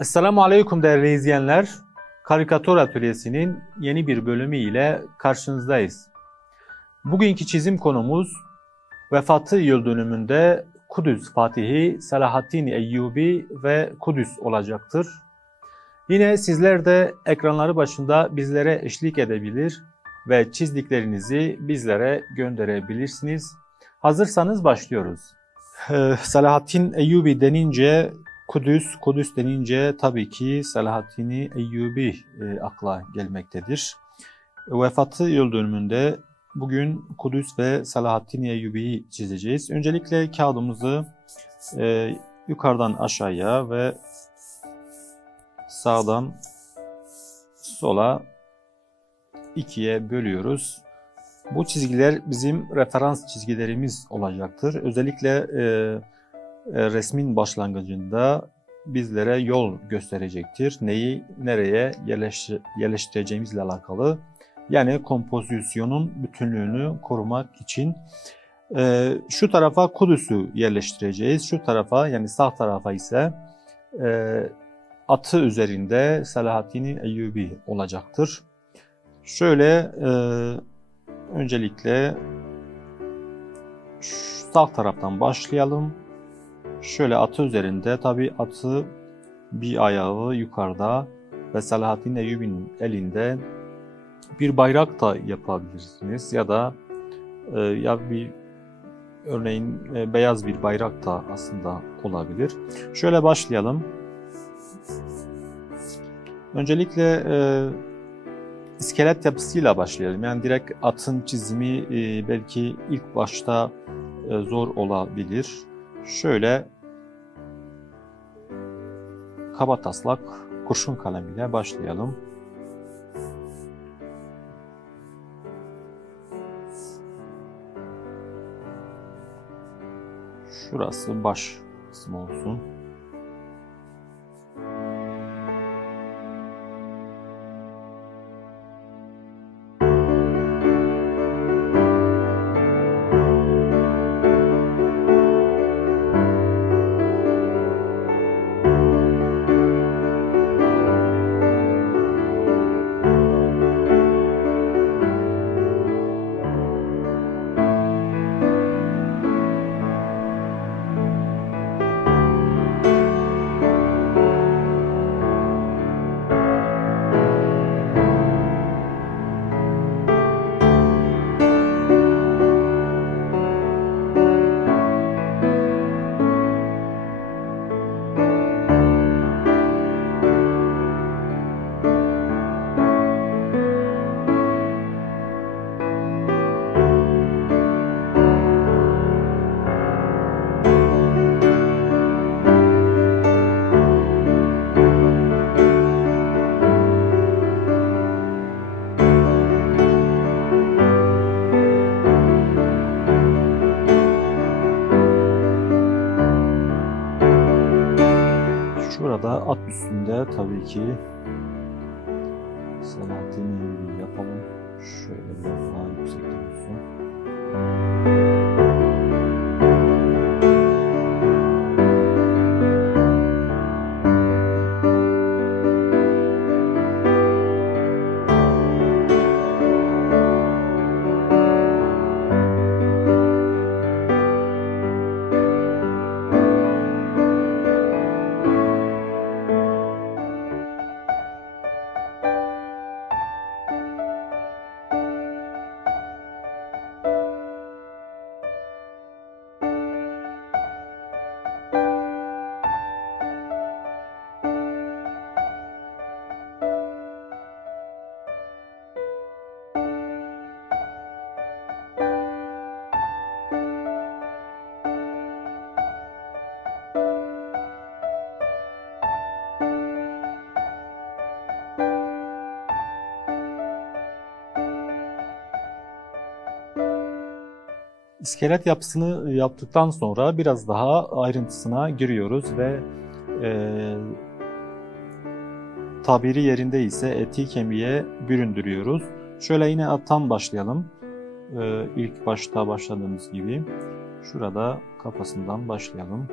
Esselamu Aleyküm değerli izleyenler. Karikatür Atölyesi'nin yeni bir bölümü ile karşınızdayız. Bugünkü çizim konumuz vefatı yıl dönümünde Kudüs Fatihi Selahaddin Eyyubi ve Kudüs olacaktır. Yine sizler de ekranları başında bizlere eşlik edebilir ve çizdiklerinizi bizlere gönderebilirsiniz. Hazırsanız başlıyoruz. Selahaddin Eyyubi denince Kudüs denince tabii ki Selahaddin Eyyubi akla gelmektedir. Vefatı yıl dönümünde bugün Kudüs ve Selahaddin Eyyubi'yi çizeceğiz. Öncelikle kağıdımızı yukarıdan aşağıya ve sağdan sola ikiye bölüyoruz. Bu çizgiler bizim referans çizgilerimiz olacaktır. Özellikle resmin başlangıcında bizlere yol gösterecektir. Neyi nereye yerleştireceğimizle alakalı. Yani kompozisyonun bütünlüğünü korumak için şu tarafa Kudüs'ü yerleştireceğiz. Şu tarafa yani sağ tarafa ise atı üzerinde Selahaddin Eyyubi olacaktır. Şöyle öncelikle sağ taraftan başlayalım. Şöyle atı üzerinde, tabi atı bir ayağı yukarıda ve Selahaddin Eyyubi'nin elinde bir bayrak da yapabilirsiniz ya da bir örneğin beyaz bir bayrak da aslında olabilir. Şöyle başlayalım. Öncelikle iskelet yapısıyla başlayalım. Yani direkt atın çizimi belki ilk başta zor olabilir. Şöyle kabataslak kurşun kalemiyle başlayalım. Şurası baş kısmı olsun. Şurada at üstünde tabii ki Selahaddin Eyyubi yapalım. Şöyle biraz daha yüksekte olsun. İskelet yapısını yaptıktan sonra biraz daha ayrıntısına giriyoruz ve tabiri yerinde ise eti kemiğe büründürüyoruz. Şöyle yine attan başlayalım. İlk başta başladığımız gibi. Şurada kafasından başlayalım.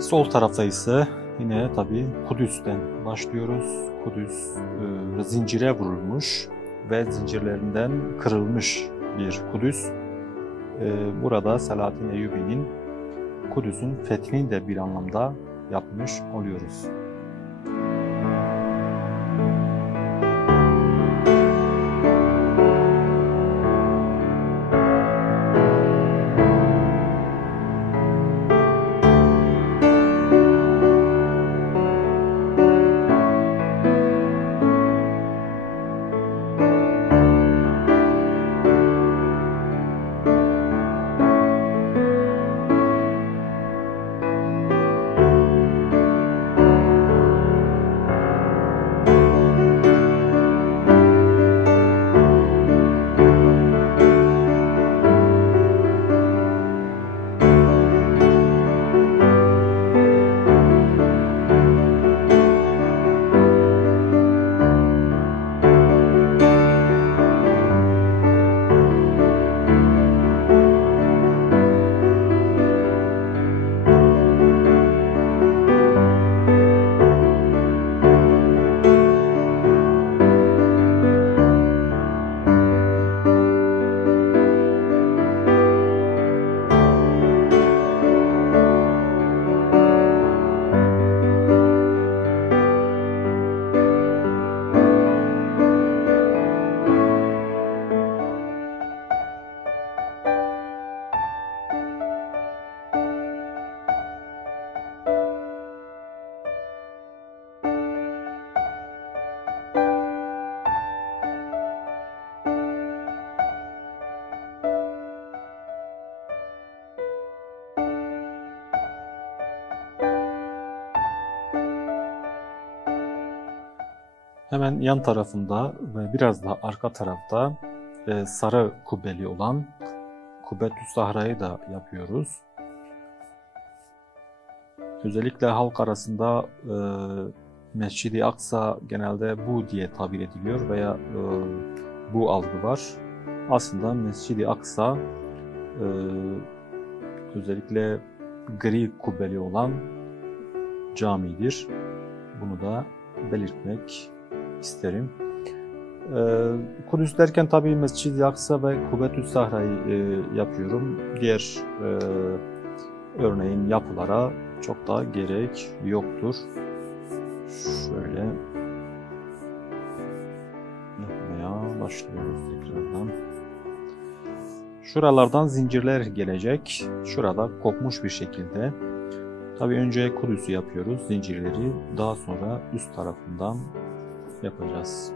Sol tarafta ise yine tabi Kudüs'ten başlıyoruz. Kudüs zincire vurulmuş ve zincirlerinden kırılmış bir Kudüs. Burada Selahaddin Eyyubi'nin Kudüs'ün fethini de bir anlamda yapmış oluyoruz. Hemen yan tarafında ve biraz daha arka tarafta sarı kubbeli olan Kubbetü's Zahra'yı da yapıyoruz. Özellikle halk arasında Mescid-i Aksa genelde bu diye tabir ediliyor veya bu algı var. Aslında Mescid-i Aksa özellikle gri kubbeli olan camidir. Bunu da belirtmek isterim. Kudüs derken tabii Mescid-i Aksa ve Kubbetü's Zahra'yı yapıyorum. Diğer örneğin yapılara çok da gerek yoktur. Şöyle yapmaya başlıyoruz tekrardan. Şuralardan zincirler gelecek. Şurada kopmuş bir şekilde. Tabii önce Kudüs'ü yapıyoruz, zincirleri. Daha sonra üst tarafından yapacağız.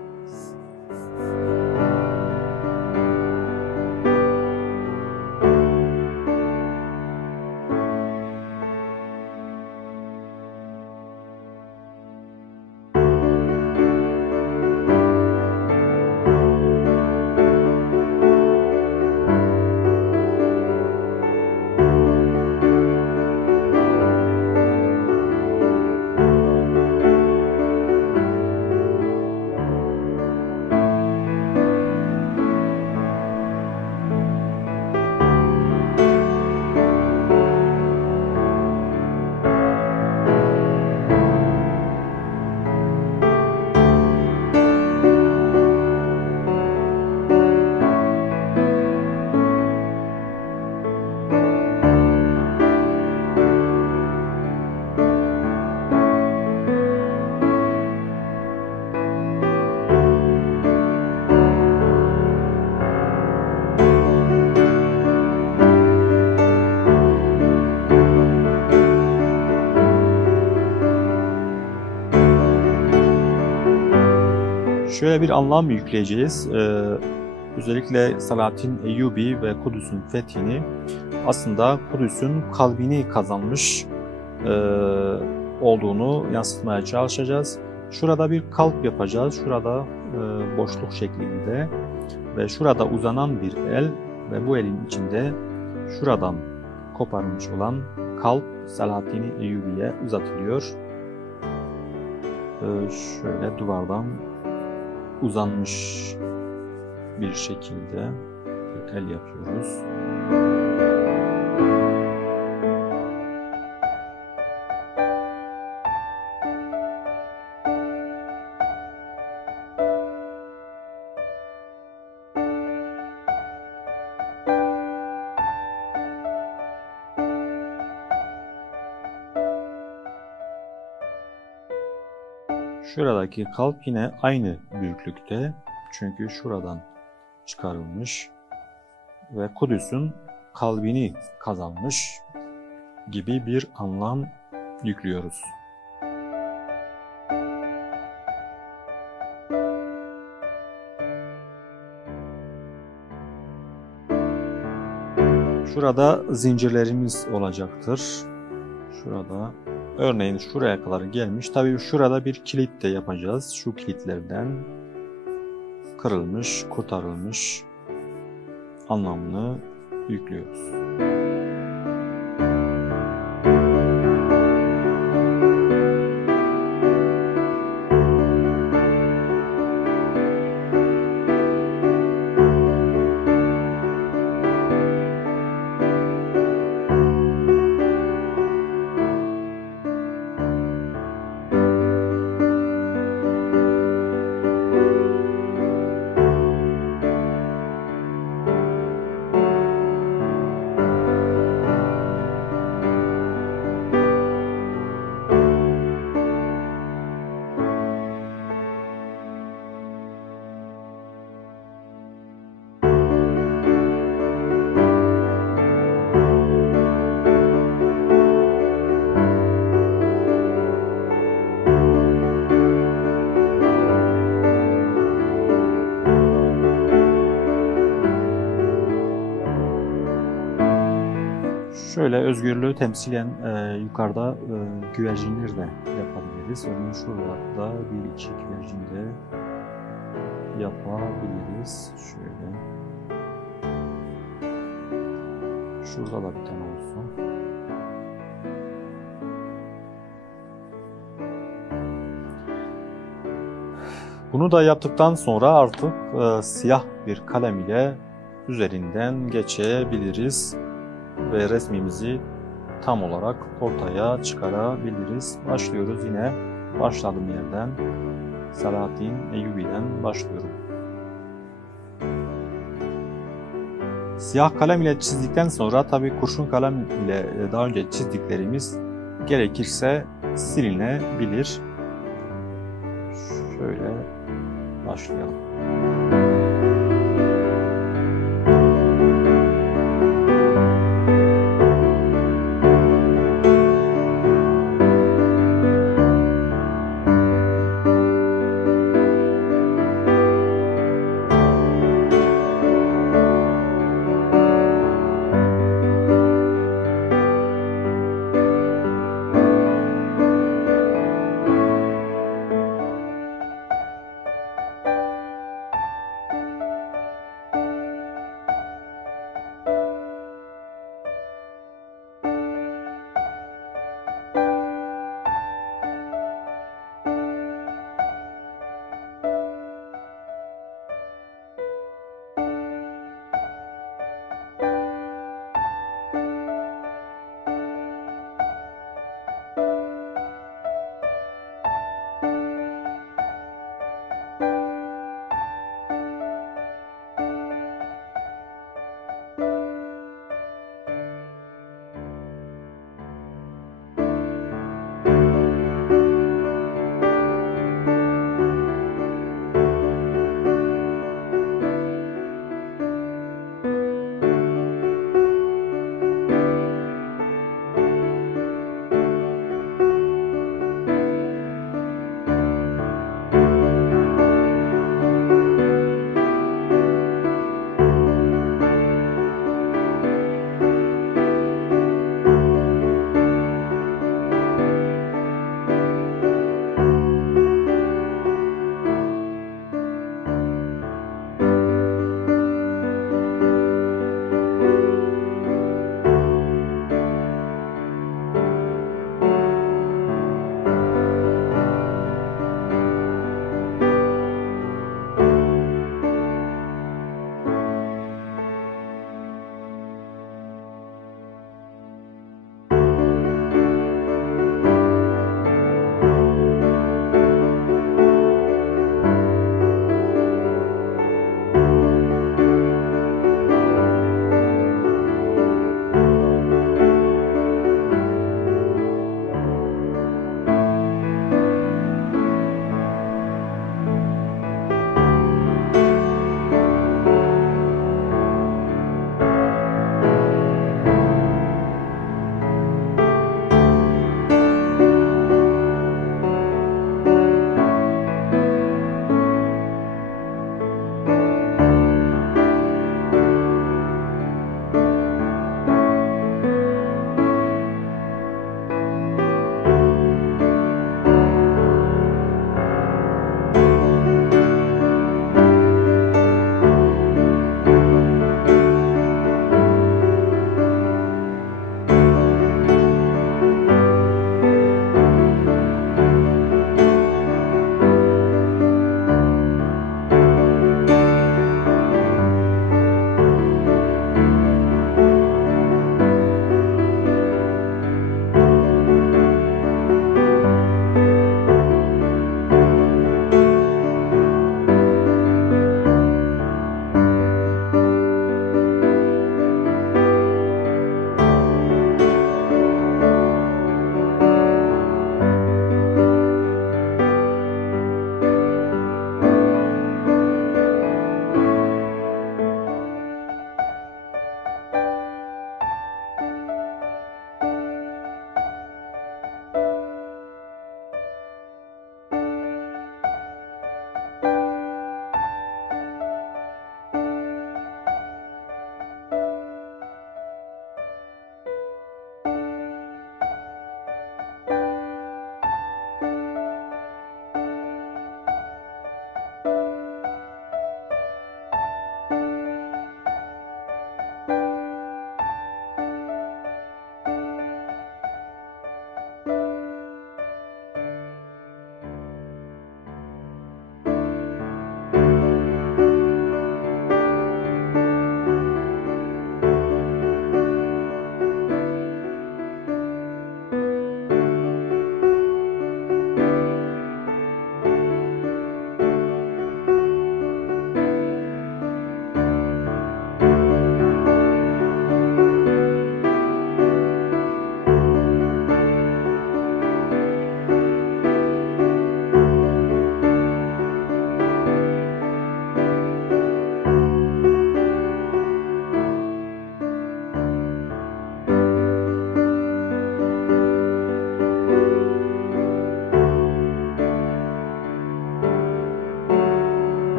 Şöyle bir anlam yükleyeceğiz. Özellikle Selahaddin Eyyubi ve Kudüs'ün fethini aslında Kudüs'ün kalbini kazanmış olduğunu yansıtmaya çalışacağız. Şurada bir kalp yapacağız. Şurada boşluk şeklinde ve şurada uzanan bir el ve bu elin içinde şuradan koparılmış olan kalp Selahaddin Eyyubi'ye uzatılıyor. Şöyle duvardan uzanmış bir şekilde bir el yapıyoruz. Şuradaki kalp yine aynı büyüklükte. Çünkü şuradan çıkarılmış ve Kudüs'ün kalbini kazanmış gibi bir anlam yüklüyoruz. Şurada zincirlerimiz olacaktır. Şurada örneğin şuraya kadar gelmiş. Tabii şurada bir kilit de yapacağız. Şu kilitlerden kırılmış, kurtarılmış anlamını yüklüyoruz. Şöyle özgürlüğü temsilen yukarıda güvercinler de yapabiliriz. Örneğin şurada bir iki güvercin de yapabiliriz. Şöyle. Şurada da bir tane olsun. Bunu da yaptıktan sonra artık siyah bir kalem ile üzerinden geçebiliriz ve resmimizi tam olarak ortaya çıkarabiliriz. Başlıyoruz yine başladığım yerden. Selahaddin Eyyubi'den başlıyorum. Siyah kalem ile çizdikten sonra tabii kurşun kalem ile daha önce çizdiklerimiz gerekirse silinebilir. Şöyle başlayalım.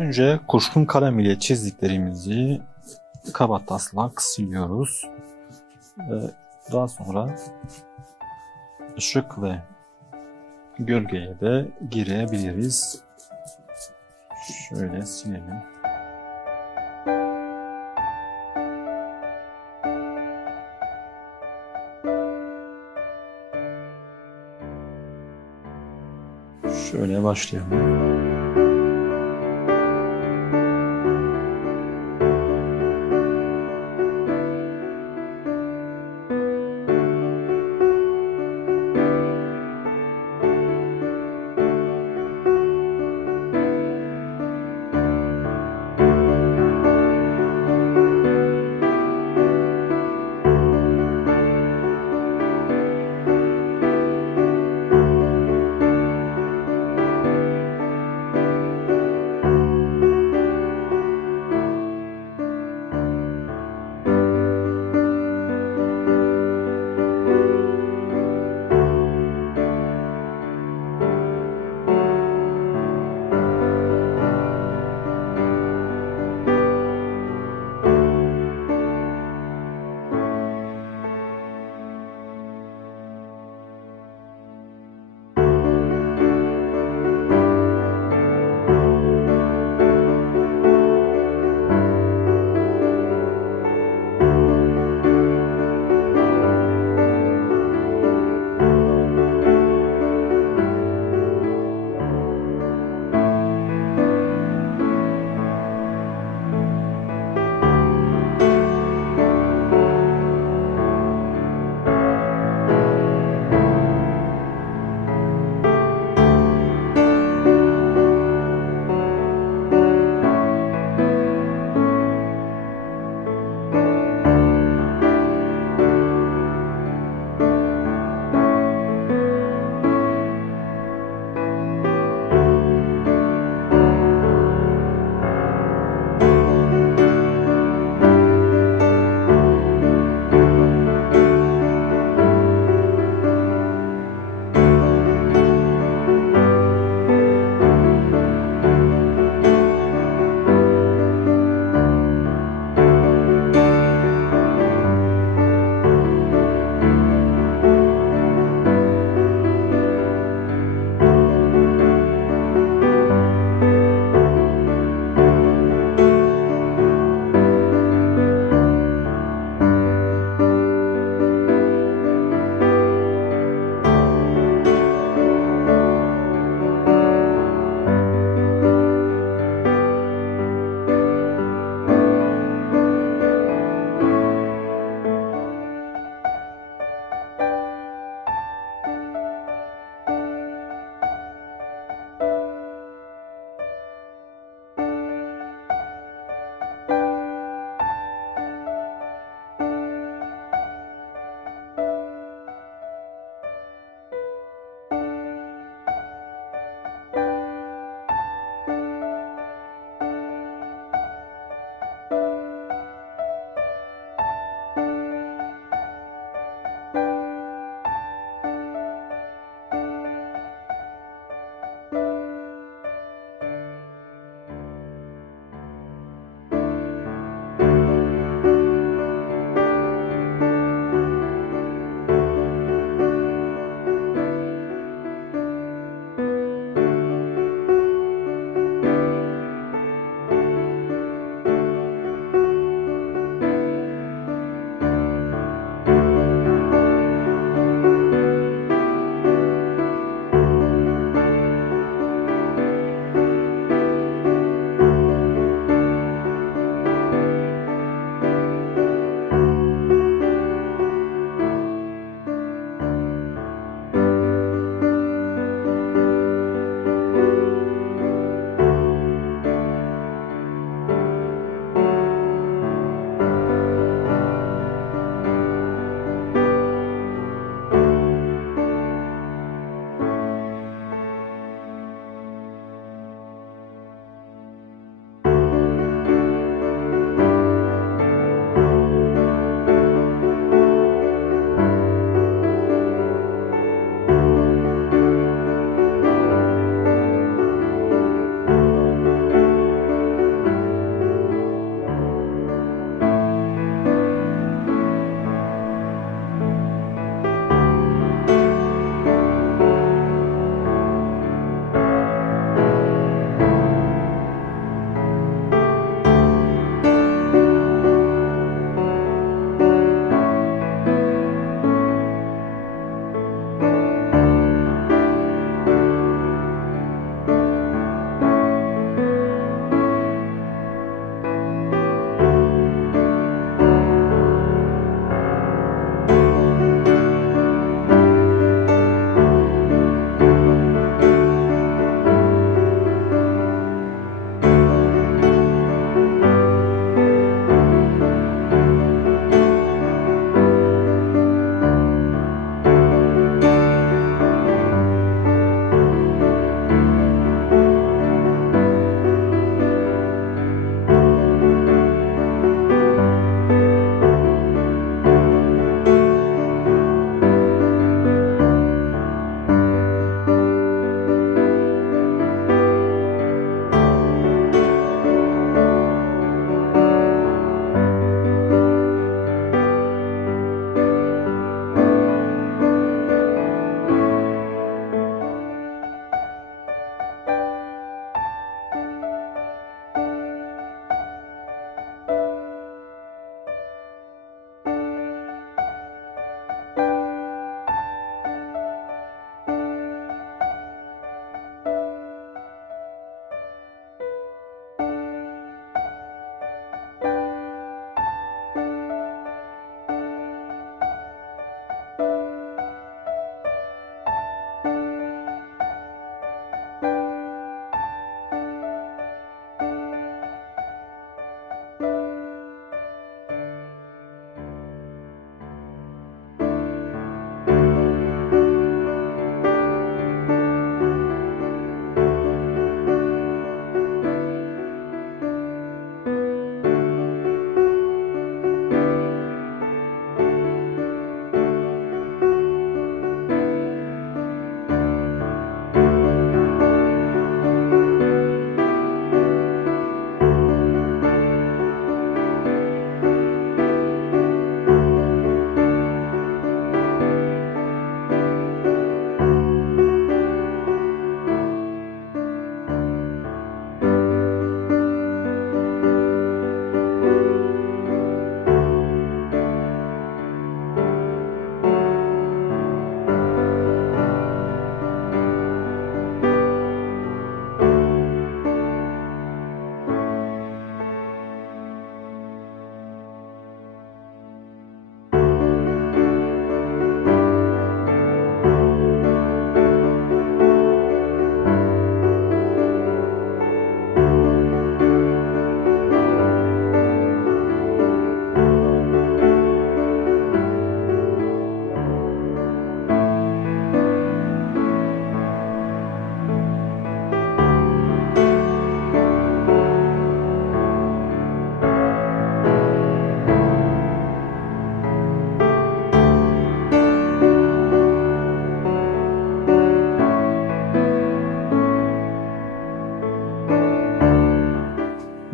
Önce kurşun kalem ile çizdiklerimizi kaba taslak siliyoruz. Daha sonra ışık ve gölgeye de girebiliriz. Şöyle silelim. Şöyle başlayalım.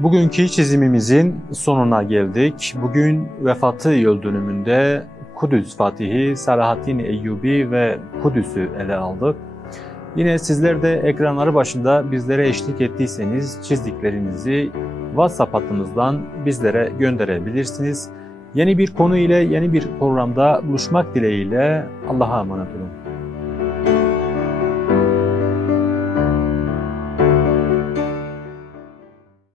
Bugünkü çizimimizin sonuna geldik. Bugün vefatı yıl dönümünde Kudüs Fatihi Selahaddin Eyyubi ve Kudüs'ü ele aldık. Yine sizler de ekranları başında bizlere eşlik ettiyseniz çizdiklerinizi WhatsApp hattımızdan bizlere gönderebilirsiniz. Yeni bir konu ile yeni bir programda buluşmak dileğiyle Allah'a emanet olun.